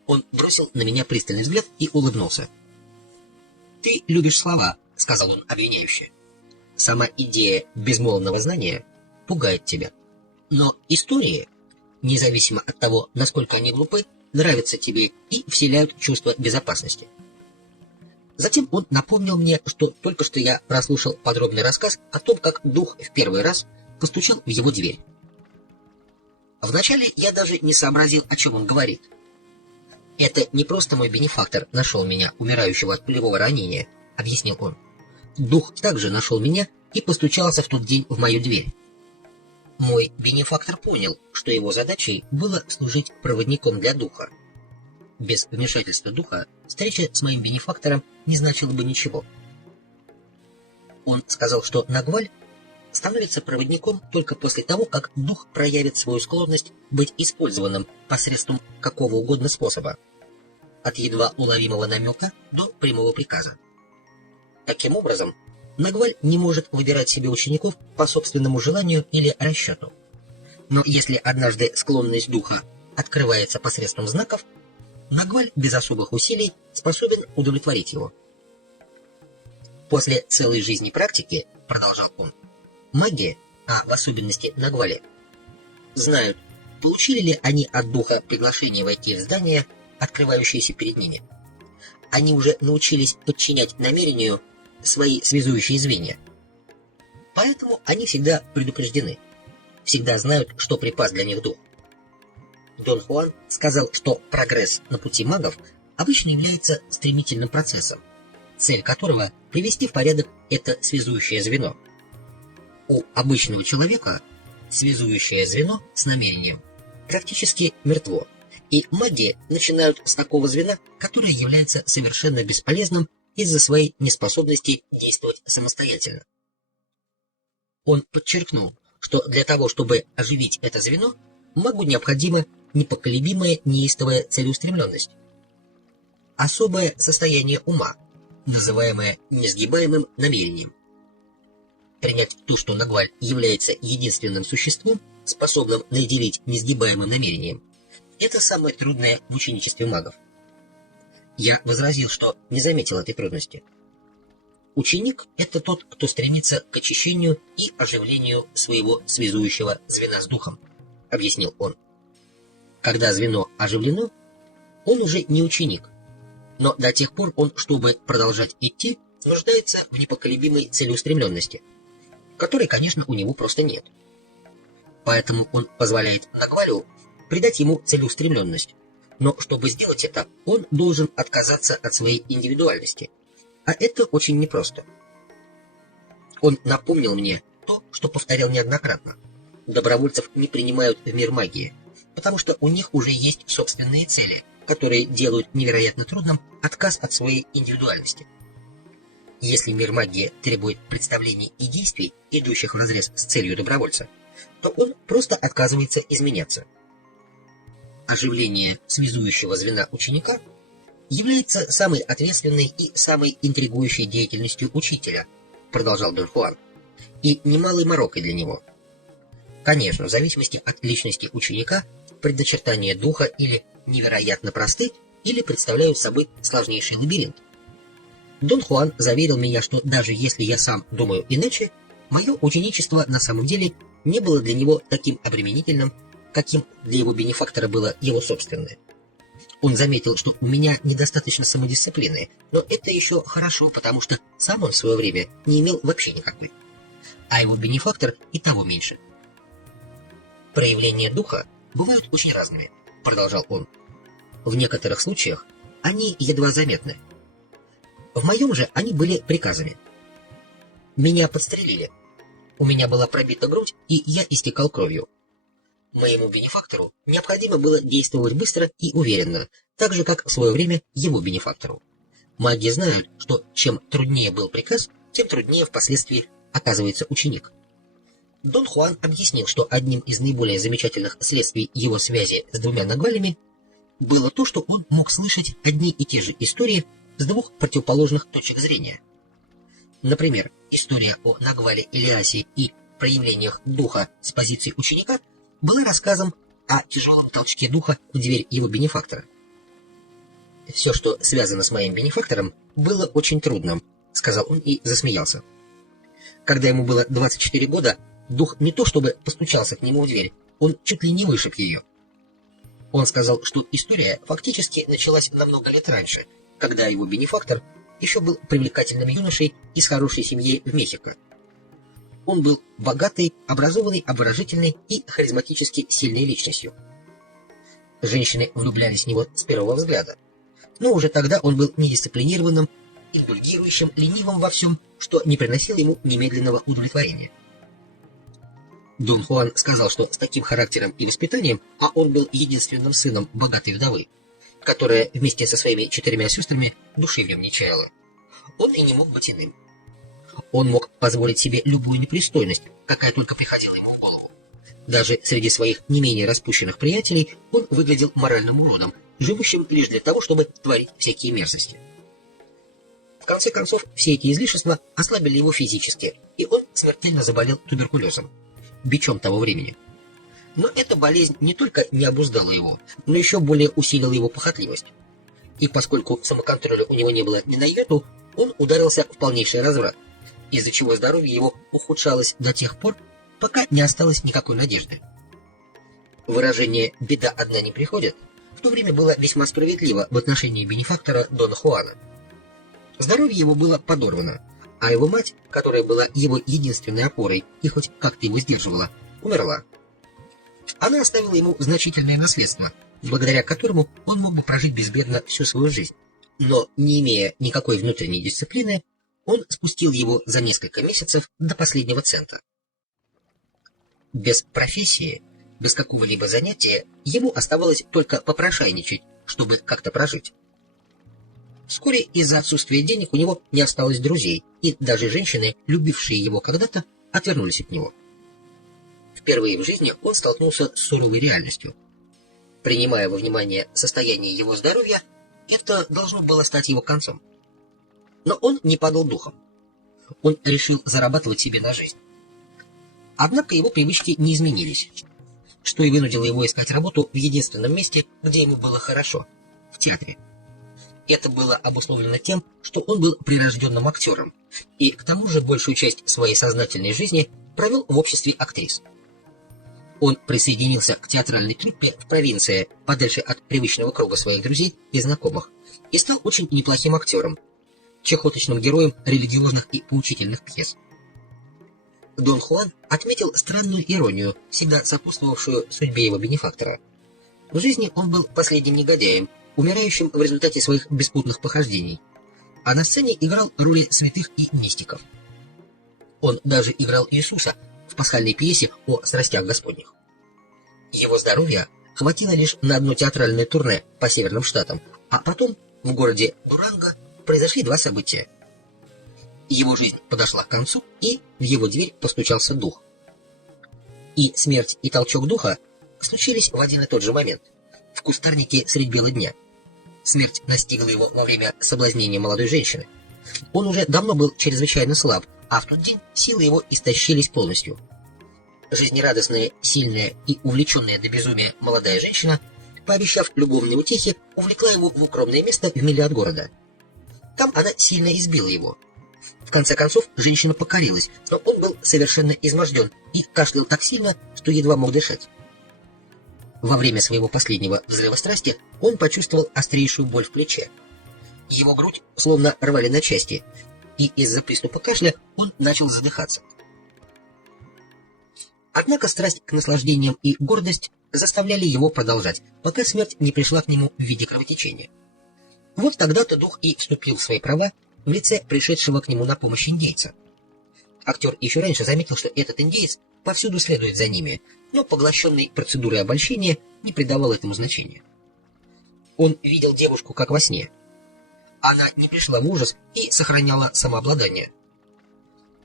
Он бросил на меня пристальный взгляд и улыбнулся. «Ты любишь слова», — сказал он обвиняюще. «Сама идея безмолвного знания пугает тебя. Но истории, независимо от того, насколько они глупы, нравятся тебе и вселяют чувство безопасности». Затем он напомнил мне, что только что я прослушал подробный рассказ о том, как дух в первый раз постучал в его дверь. Вначале я даже не сообразил, о чем он говорит. «Это не просто мой бенефактор нашел меня, умирающего от пулевого ранения», — объяснил он. «Дух также нашел меня и постучался в тот день в мою дверь. Мой бенефактор понял, что его задачей было служить проводником для духа. Без вмешательства духа встреча с моим бенефактором не значила бы ничего. Он сказал, что Нагваль становится проводником только после того, как дух проявит свою склонность быть использованным посредством какого угодно способа, от едва уловимого намека до прямого приказа. Таким образом, Нагваль не может выбирать себе учеников по собственному желанию или расчету. Но если однажды склонность духа открывается посредством знаков, Нагваль без особых усилий способен удовлетворить его. После целой жизни практики, продолжал он, маги, а в особенности Нагвали, знают, получили ли они от духа приглашение войти в здание, открывающееся перед ними. Они уже научились подчинять намерению свои связующие звенья. Поэтому они всегда предупреждены, всегда знают, что припас для них дух. Дон Хуан сказал, что прогресс на пути магов обычно является стремительным процессом, цель которого — привести в порядок это связующее звено. У обычного человека связующее звено с намерением практически мертво, и маги начинают с такого звена, которое является совершенно бесполезным из-за своей неспособности действовать самостоятельно. Он подчеркнул, что для того, чтобы оживить это звено, магу необходима непоколебимая неистовая целеустремленность, особое состояние ума, называемое несгибаемым намерением. Принять то, что Нагваль является единственным существом, способным наделить несгибаемым намерением, это самое трудное в ученичестве магов. Я возразил, что не заметил этой трудности. Ученик — это тот, кто стремится к очищению и оживлению своего связующего звена с духом, объяснил он. Когда звено оживлено, он уже не ученик, но до тех пор он, чтобы продолжать идти, нуждается в непоколебимой целеустремленности, которой, конечно, у него просто нет. Поэтому он позволяет Нагвалю придать ему целеустремленность, но чтобы сделать это, он должен отказаться от своей индивидуальности, а это очень непросто. Он напомнил мне то, что повторял неоднократно. Добровольцев не принимают в мир магии, потому что у них уже есть собственные цели, которые делают невероятно трудным отказ от своей индивидуальности. Если мир магии требует представлений и действий, идущих вразрез с целью добровольца, то он просто отказывается изменяться. Оживление связующего звена ученика является самой ответственной и самой интригующей деятельностью учителя, продолжал Дон Хуан, и немалой морокой для него. Конечно, в зависимости от личности ученика, предначертания духа или невероятно просты, или представляют собой сложнейший лабиринт. Дон Хуан заверил меня, что даже если я сам думаю иначе, мое ученичество на самом деле не было для него таким обременительным, каким для его бенефактора было его собственное. Он заметил, что у меня недостаточно самодисциплины, но это еще хорошо, потому что сам он в свое время не имел вообще никакой, а его бенефактор и того меньше. Проявления духа бывают очень разными, продолжал он. В некоторых случаях они едва заметны. В моем же они были приказами. Меня подстрелили. У меня была пробита грудь, и я истекал кровью. Моему бенефактору необходимо было действовать быстро и уверенно, так же, как в свое время его бенефактору. Маги знают, что чем труднее был приказ, тем труднее впоследствии оказывается ученик. Дон Хуан объяснил, что одним из наиболее замечательных следствий его связи с двумя Нагвалями было то, что он мог слышать одни и те же истории с двух противоположных точек зрения. Например, история о Нагвале Илиасе и проявлениях духа с позиции ученика была рассказом о тяжелом толчке духа в дверь его бенефактора. «Все, что связано с моим бенефактором, было очень трудным», — сказал он и засмеялся. Когда ему было 24 года, дух не то чтобы постучался к нему в дверь, он чуть ли не вышиб ее. Он сказал, что история фактически началась намного лет раньше, когда его бенефактор еще был привлекательным юношей из хорошей семьи в Мехико. Он был богатой, образованной, обворожительной и харизматически сильной личностью. Женщины влюблялись в него с первого взгляда, но уже тогда он был недисциплинированным, индульгирующим, ленивым во всем, что не приносило ему немедленного удовлетворения. Дон Хуан сказал, что с таким характером и воспитанием, а он был единственным сыном богатой вдовы, которая вместе со своими 4 сестрами души в нем не чаяла, он и не мог быть иным. Он мог позволить себе любую непристойность, какая только приходила ему в голову. Даже среди своих не менее распущенных приятелей он выглядел моральным уродом, живущим лишь для того, чтобы творить всякие мерзости. В конце концов, все эти излишества ослабили его физически, и он смертельно заболел туберкулезом, бичом того времени. Но эта болезнь не только не обуздала его, но еще более усилила его похотливость. И поскольку самоконтроля у него не было ни на йоту, он ударился в полнейший разврат, из-за чего здоровье его ухудшалось до тех пор, пока не осталось никакой надежды. Выражение «беда одна не приходит» в то время было весьма справедливо в отношении бенефактора Дона Хуана. Здоровье его было подорвано, а его мать, которая была его единственной опорой и хоть как-то его сдерживала, умерла. Она оставила ему значительное наследство, благодаря которому он мог бы прожить безбедно всю свою жизнь. Но, не имея никакой внутренней дисциплины, он спустил его за несколько месяцев до последнего цента. Без профессии, без какого-либо занятия, ему оставалось только попрошайничать, чтобы как-то прожить. Вскоре из-за отсутствия денег у него не осталось друзей, и даже женщины, любившие его когда-то, отвернулись от него. Впервые в жизни он столкнулся с суровой реальностью. Принимая во внимание состояние его здоровья, это должно было стать его концом. Но он не падал духом. Он решил зарабатывать себе на жизнь. Однако его привычки не изменились, что и вынудило его искать работу в единственном месте, где ему было хорошо — в театре. Это было обусловлено тем, что он был прирожденным актером, и к тому же большую часть своей сознательной жизни провел в обществе актрис. Он присоединился к театральной труппе в провинции, подальше от привычного круга своих друзей и знакомых, и стал очень неплохим актером, чахоточным героем религиозных и поучительных пьес. Дон Хуан отметил странную иронию, всегда сопутствовавшую судьбе его бенефактора. В жизни он был последним негодяем, умирающим в результате своих беспутных похождений, а на сцене играл роли святых и мистиков. Он даже играл Иисуса в пасхальной пьесе о страстях Господних. Его здоровья хватило лишь на одно театральное турне по Северным Штатам, а потом в городе Дуранго произошли два события. Его жизнь подошла к концу, и в его дверь постучался дух. И смерть, и толчок духа случились в один и тот же момент, в кустарнике средь бела дня. Смерть настигла его во время соблазнения молодой женщины. Он уже давно был чрезвычайно слаб, а в тот день силы его истощились полностью. Жизнерадостная, сильная и увлеченная до безумия молодая женщина, пообещав любовные утехи, увлекла его в укромное место в миле от города. Там она сильно избила его. В конце концов, женщина покорилась, но он был совершенно изможден и кашлял так сильно, что едва мог дышать. Во время своего последнего взрыва страсти он почувствовал острейшую боль в плече. Его грудь словно рвали на части, и из-за приступа кашля он начал задыхаться. Однако страсть к наслаждениям и гордость заставляли его продолжать, пока смерть не пришла к нему в виде кровотечения. Вот тогда-то дух и вступил в свои права в лице пришедшего к нему на помощь индейца. Актер еще раньше заметил, что этот индеец повсюду следует за ними, но, поглощенный процедурой обольщения, не придавал этому значения. Он видел девушку как во сне. Она не пришла в ужас и сохраняла самообладание.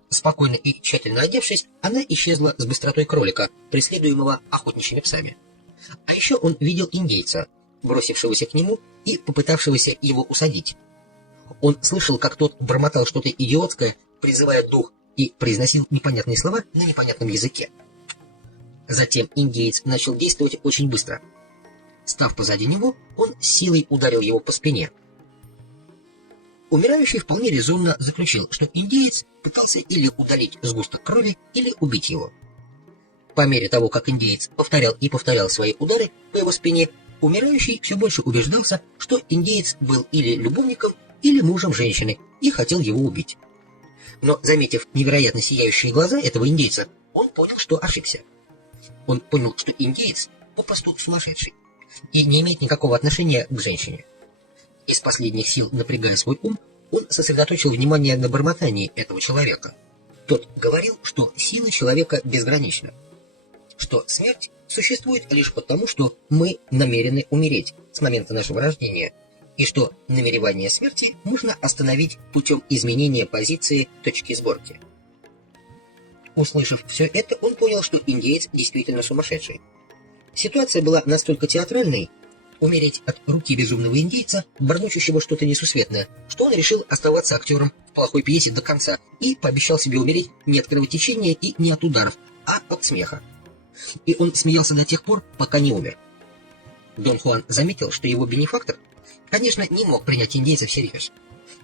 Спокойно и тщательно одевшись, она исчезла с быстротой кролика, преследуемого охотничьими псами. А еще он видел индейца, бросившегося к нему и попытавшегося его усадить. Он слышал, как тот бормотал что-то идиотское, призывая дух, и произносил непонятные слова на непонятном языке. Затем индеец начал действовать очень быстро. Став позади него, он силой ударил его по спине. Умирающий вполне резонно заключил, что индеец пытался или удалить сгусток крови, или убить его. По мере того, как индеец повторял и повторял свои удары по его спине, умирающий все больше убеждался, что индеец был или любовником, или мужем женщины, и хотел его убить. Но, заметив невероятно сияющие глаза этого индейца, он понял, что ошибся. Он понял, что индеец попросту сумасшедший и не имеет никакого отношения к женщине. Из последних сил, напрягая свой ум, он сосредоточил внимание на бормотании этого человека. Тот говорил, что сила человека безгранична, что смерть существует лишь потому, что мы намерены умереть с момента нашего рождения, и что намеревание смерти можно остановить путем изменения позиции точки сборки. Услышав все это, он понял, что индеец действительно сумасшедший. Ситуация была настолько театральной, умереть от руки безумного индейца, бормочущего что-то несусветное, что он решил оставаться актером в плохой пьесе до конца и пообещал себе умереть не от кровотечения и не от ударов, а от смеха. И он смеялся до тех пор, пока не умер. Дон Хуан заметил, что его бенефактор, конечно, не мог принять индейца всерьез.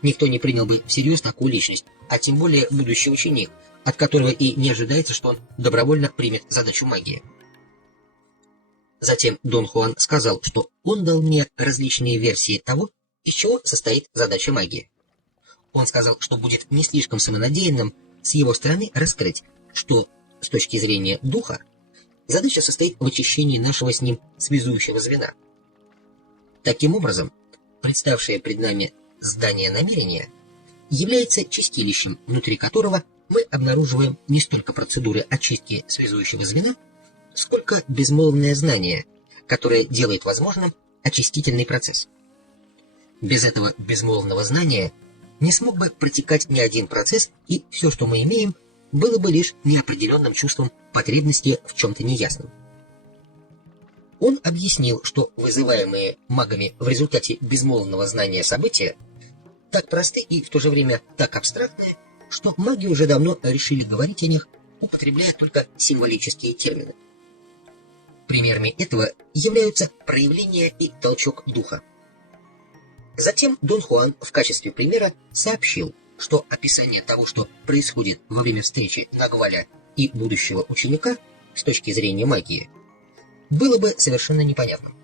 Никто не принял бы всерьез такую личность, а тем более будущий ученик, от которого и не ожидается, что он добровольно примет задачу магии. Затем Дон Хуан сказал, что он дал мне различные версии того, из чего состоит задача магии. Он сказал, что будет не слишком самонадеянным с его стороны раскрыть, что с точки зрения духа задача состоит в очищении нашего с ним связующего звена. Таким образом, представшее пред нами здание намерения является чистилищем, внутри которого мы обнаруживаем не столько процедуры очистки связующего звена, сколько безмолвное знание, которое делает возможным очистительный процесс. Без этого безмолвного знания не смог бы протекать ни один процесс, и все, что мы имеем, было бы лишь неопределенным чувством потребности в чем-то неясном. Он объяснил, что вызываемые магами в результате безмолвного знания события так просты и в то же время так абстрактны, что маги уже давно решили говорить о них, употребляя только символические термины. Примерами этого являются проявление и толчок духа. Затем Дон Хуан в качестве примера сообщил, что описание того, что происходит во время встречи Нагваля и будущего ученика с точки зрения магии, было бы совершенно непонятным.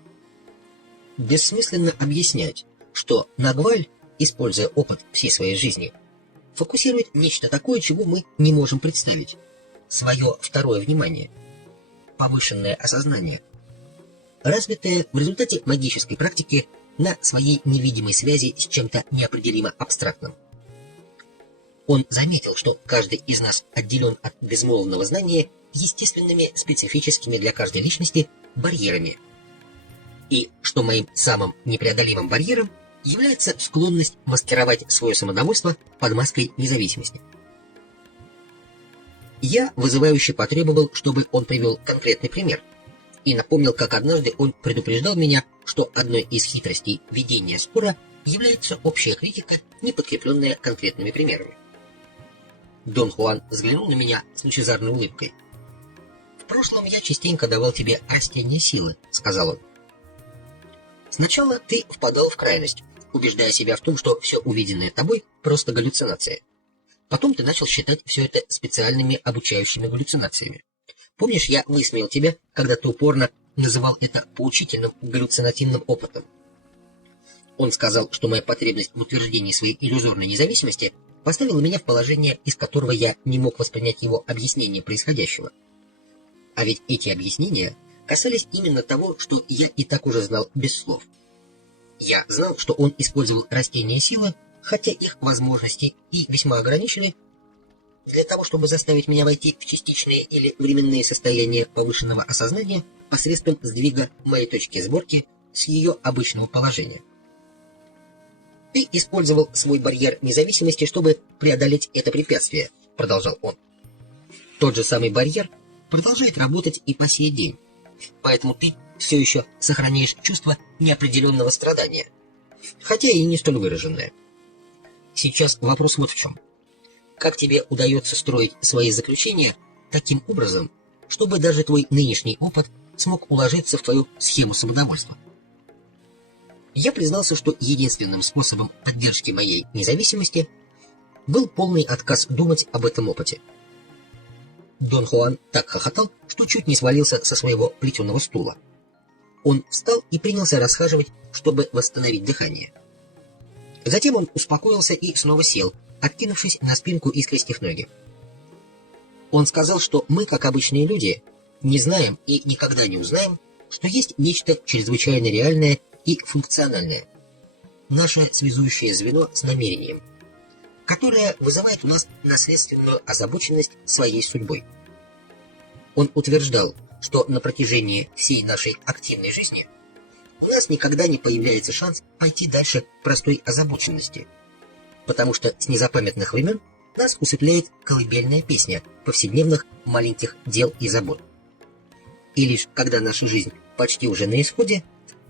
Бессмысленно объяснять, что Нагваль, используя опыт всей своей жизни, фокусирует нечто такое, чего мы не можем представить, свое второе внимание, повышенное осознание, развитое в результате магической практики на своей невидимой связи с чем-то неопределимо абстрактным. Он заметил, что каждый из нас отделен от безмолвного знания естественными, специфическими для каждой личности барьерами, и что моим самым непреодолимым барьером является склонность маскировать свое самодовольство под маской независимости. Я вызывающе потребовал, чтобы он привел конкретный пример, и напомнил, как однажды он предупреждал меня, что одной из хитростей ведения спора является общая критика, не подкрепленная конкретными примерами. Дон Хуан взглянул на меня с лучезарной улыбкой. «В прошлом я частенько давал тебе растение силы», — сказал он. «Сначала ты впадал в крайность, убеждая себя в том, что все увиденное тобой просто галлюцинация. Потом ты начал считать все это специальными обучающими галлюцинациями. Помнишь, я высмеял тебя, когда ты упорно называл это поучительным галлюцинативным опытом? Он сказал, что моя потребность в утверждении своей иллюзорной независимости поставила меня в положение, из которого я не мог воспринять его объяснение происходящего. А ведь эти объяснения касались именно того, что я и так уже знал без слов. Я знал, что он использовал растения силы, хотя их возможности и весьма ограничены, для того, чтобы заставить меня войти в частичные или временные состояния повышенного осознания посредством сдвига моей точки сборки с ее обычного положения. «Ты использовал свой барьер независимости, чтобы преодолеть это препятствие», — продолжал он. «Тот же самый барьер продолжает работать и по сей день, поэтому ты все еще сохраняешь чувство неопределенного страдания, хотя и не столь выраженное. Сейчас вопрос вот в чем. Как тебе удается строить свои заключения таким образом, чтобы даже твой нынешний опыт смог уложиться в твою схему самодовольства?» Я признался, что единственным способом поддержки моей независимости был полный отказ думать об этом опыте. Дон Хуан так хохотал, что чуть не свалился со своего плетеного стула. Он встал и принялся расхаживать, чтобы восстановить дыхание. Затем он успокоился и снова сел, откинувшись на спинку и скрестив ноги. Он сказал, что мы, как обычные люди, не знаем и никогда не узнаем, что есть нечто чрезвычайно реальное и функциональное, наше связующее звено с намерением, которое вызывает у нас наследственную озабоченность своей судьбой. Он утверждал, что на протяжении всей нашей активной жизни у нас никогда не появляется шанс пойти дальше простой озабоченности, потому что с незапамятных времен нас усыпляет колыбельная песня повседневных маленьких дел и забот. И лишь когда наша жизнь почти уже на исходе,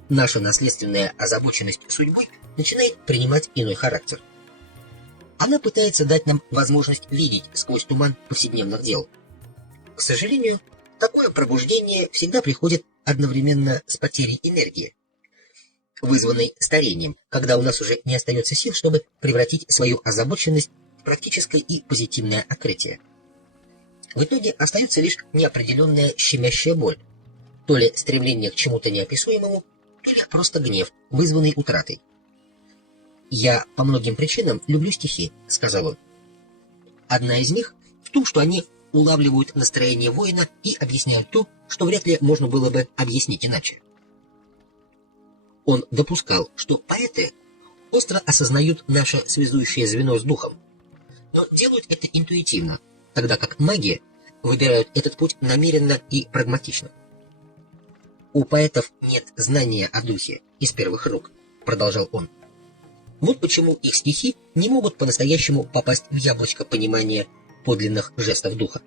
наша наследственная озабоченность судьбой начинает принимать иной характер. Она пытается дать нам возможность видеть сквозь туман повседневных дел. К сожалению, такое пробуждение всегда приходит одновременно с потерей энергии, вызванной старением, когда у нас уже не остается сил, чтобы превратить свою озабоченность в практическое и позитивное открытие. В итоге остается лишь неопределенная щемящая боль, то ли стремление к чему-то неописуемому, или просто гнев, вызванный утратой. «Я по многим причинам люблю стихи», — сказал он. «Одна из них в том, что они улавливают настроение воина и объясняют то, что вряд ли можно было бы объяснить иначе». Он допускал, что поэты остро осознают наше связующее звено с духом, но делают это интуитивно, тогда как маги выбирают этот путь намеренно и прагматично. «У поэтов нет знания о духе из первых рук», — продолжал он. «Вот почему их стихи не могут по-настоящему попасть в яблочко понимания подлинных жестов духа.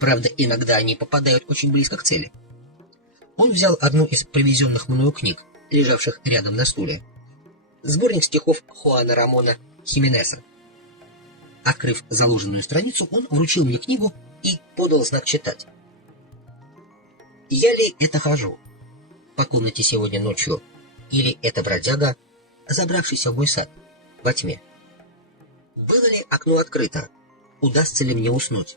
Правда, иногда они попадают очень близко к цели». Он взял одну из привезенных мною книг, лежавших рядом на стуле, сборник стихов Хуана Рамона Хименеса. Открыв заложенную страницу, он вручил мне книгу и подал знак читать. «Я ли это хожу по комнате сегодня ночью, или это бродяга, забравшийся в мой сад во тьме? Было ли окно открыто? Удастся ли мне уснуть?»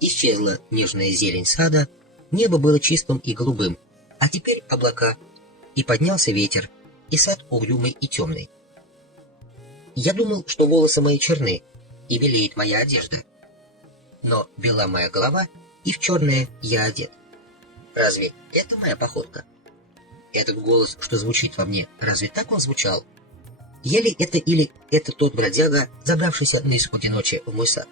Исчезла нежная зелень сада, небо было чистым и голубым, а теперь облака, и поднялся ветер, и сад угрюмый и темный. Я думал, что волосы мои черны, и белеет моя одежда. Но бела моя голова, и в черное я одет. Разве это моя походка? Этот голос, что звучит во мне, разве так он звучал? Я ли это или это тот бродяга, забравшийся на исходе ночи в мой сад?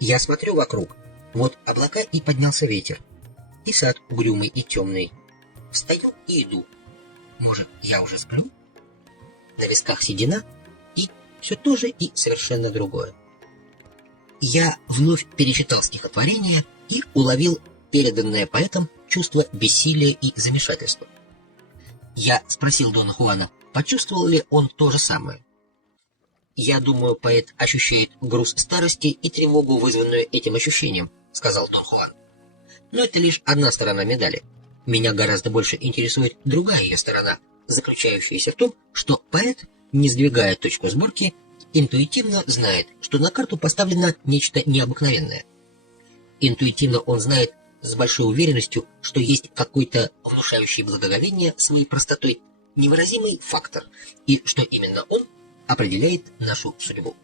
Я смотрю вокруг, вот облака, и поднялся ветер, и сад угрюмый и темный. Встаю и иду. Может, я уже сплю? На висках седина, и все то же, и совершенно другое. Я вновь перечитал стихотворение и уловил переданное поэтом чувство бессилия и замешательства. Я спросил Дона Хуана, почувствовал ли он то же самое. «Я думаю, поэт ощущает груз старости и тревогу, вызванную этим ощущением», — сказал Дон Хуан. «Но это лишь одна сторона медали. Меня гораздо больше интересует другая ее сторона, заключающаяся в том, что поэт, не сдвигая точку сборки, интуитивно знает, что на карту поставлено нечто необыкновенное. Интуитивно он знает с большой уверенностью, что есть какой-то внушающий благоговение своей простотой невыразимый фактор, и что именно он определяет нашу судьбу.